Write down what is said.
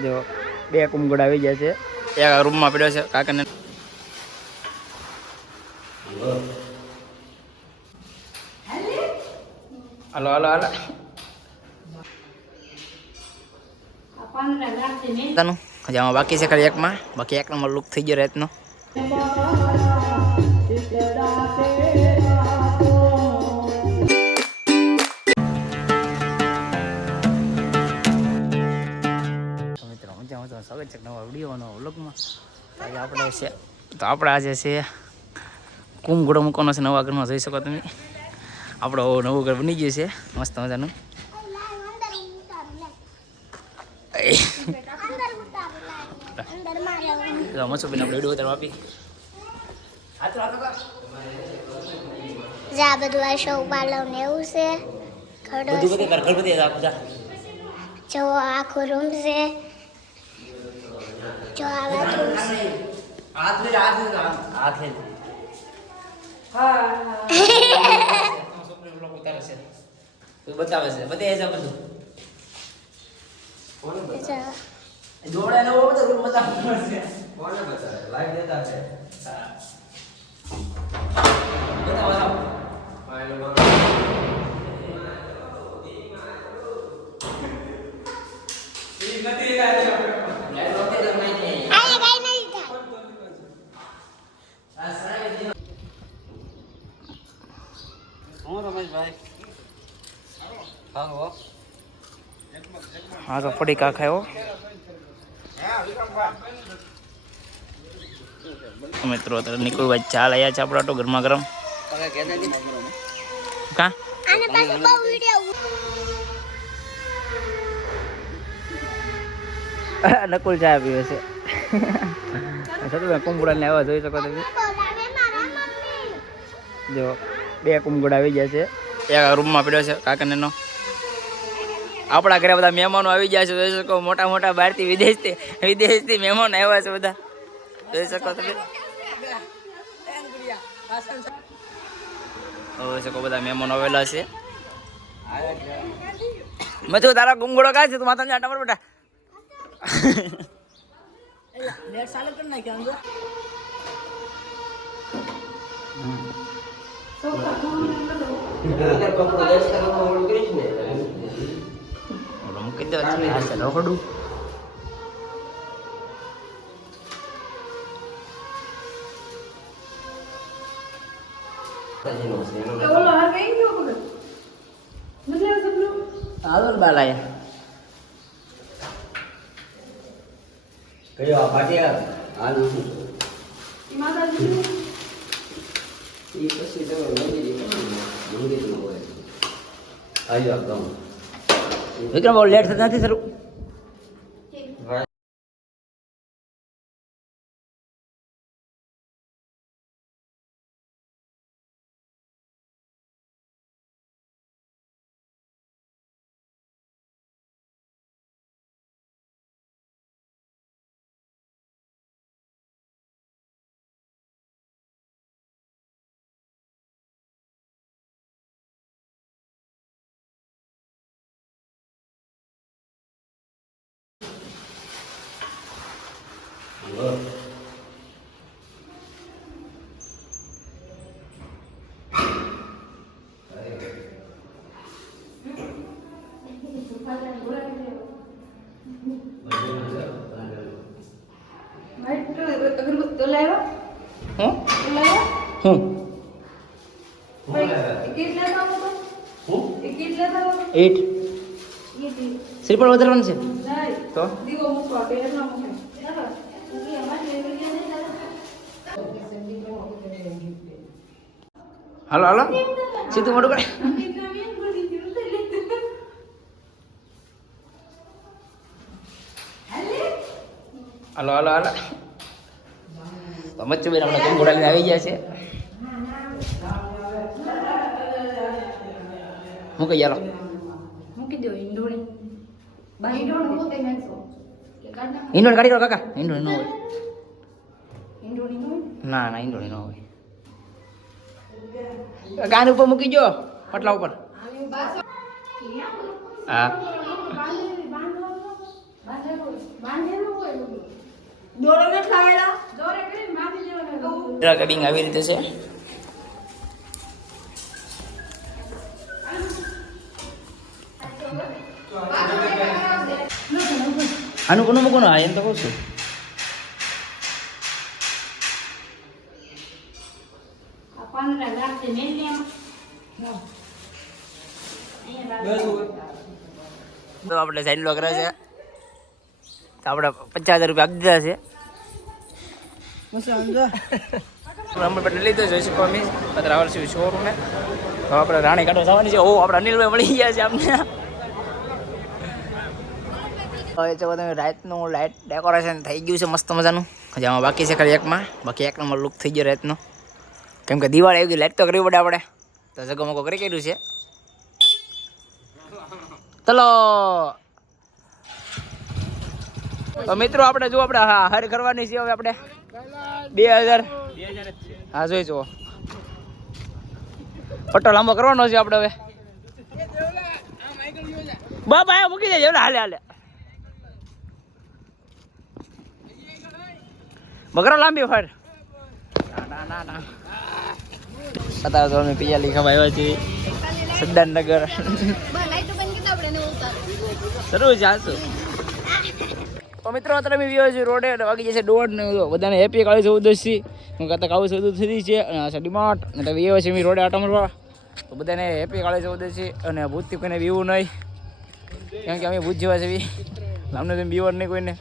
જો 2 કુંગડા આવી ગયા છે. એક રૂમમાં પડ્યો છે કાકાને. હાલો હાલો હાલો હજી આમાં બાકી છે ખાલી એકમાં. બાકી એક નંબર લુક થઈ ગયો રાતનો. સ્વાગત છે નવા વિડીયો નવા વ્લોગમાં. આજે આપણે છે તો આપણે આજે છે કુંભઘોડો મૂકવાનો છે નવા ઘરમાં. જોઈ શકો તમે આપણો નવું ઘર બની ગયું છે મસ્ત મજાનું. મસુબીને આપણે વિડીયો ઉતારવા આપી. જા બધું આ શો પાલવ ને એવું છે. જો આખો રૂમ છે. જો આ બાથરૂમ છે. બતાવે છે બધે છે બધું. જોડે નવો બધો રૂમ બતાવે છે. કોને બતાવે? લાઈવ દેતા છે. હા બતાવો ફાઇલ માં ઈ નથી લાગે લાઈવ રોકે તો નહીં. આ કઈ નહીં થાય. આ સાહેબ હું રમેશભાઈ હા હા તો પડી કા ખાયો. મિત્રો અત્યારે નિકુલભાઈ ચા લાયા છે આપણા તો ગરમા ગરમ. કા આને પાસે બહુ વિડિયો નકુલ ચા પીવે છે. સતુભાઈ કુંભડા ને આવા જોઈ શકો તમે. જો 2 કુંભડા આવી ગયા છે. એક રૂમમાં પડ્યો છે કાકાને નો. આપણા ઘરે બધા મહેમાનો આવી ગયા છે. જોઈ શકો મોટા મોટા બહારથી વિદેશથી મહેમાનો આવ્યા છે બધા. જોઈ શકો તમે. જોઈ શકો બધા મહેમાનો આવેલા છે. મેં તો તારા કુંભડો કાય છે તું માતા આટા પર બેટા. નેટ ચાલુ કરી નાખ્યો અંદર. મૂકી દે રખડું. હાલો બાલાયા કયો પાટિયા હાલ ઈ માતાજી ઈ પછી તમે મંદિર નો હોય આયો ગમ વિક્રમ બહુ લેટ થતા નથી શરૂ. શ્રીફળ વધારવાનું છે તો હાલો હાલો સીધું મોટું કરે. હાલો હાલો હાલો મચ્છુ બેન આપણે કુંભડા લઈને આવી ગયા છે. મૂકી ચાલો મૂકી દો. ઈંડોળી કાઢી દો કાકા. ઈંડોળી ન હોય. ના ના ઈંડોળી ન હોય. કાન ઉપર મૂકી જો પટલા ઉપર. હા કટિંગ આવી રીતે છે. આનું કોનું મૂકવાનું? હા એમ તો કહું છું. તો આપણે સાઈડ લો કરે છે તો આપણે 50,000 રૂપિયા આપી દીધા છે. નંબર પ્લેટ લીધો છે શોરૂમ ને. તો આપણે રાણી કાઢવા જવાની છે. ઓ આપણે અનિલભાઈ મળી ગયા છે અમને. હવે તો તમે રાતનું લાઇટ ડેકોરેશન થઈ ગયું છે મસ્ત મજાનું. હજી આમાં બાકી છે ખાલી એકમાં. બાકી એક નંબર લુક થઈ ગયો રાતનો. કેમ કે દિવાળી આવી ગઈ, લાઇટ તો કરવી પડે આપણે. તો જગમગો કરી કર્યું છે. ચલો તો મિત્રો આપણે જો આપણે હર કરવાની છે હવે આપણે 2000 હા જોઈ જુઓ પટ્ટો લાંબો કરવાનો છે આપણે હવે. બાબા મૂકી દેજે હાલે હાલે બકરો લાંબી ફર. ના ના ના અત્યારે તો અમે પિયા લીખા આવ્યા છીએ સદ્દાનનગર. શરૂ ચાલશું તો મિત્રો અત્યારે અમે વ્યવ છે રોડે વાગી જશે 1:30 ને બધાને હેપી કાળી 14 હું કહેતા કાળી 14 થઈ છે અને આ ડિમાર્ટ અને વ્યવ છે અમે રોડે આટા મારવા. તો બધાને હેપી કાળી 14 અને ભૂતથી કોઈને બીવું નહીં કેમ કે અમે ભૂત જેવા છે અમને તેમ બીવર નહીં કોઈને.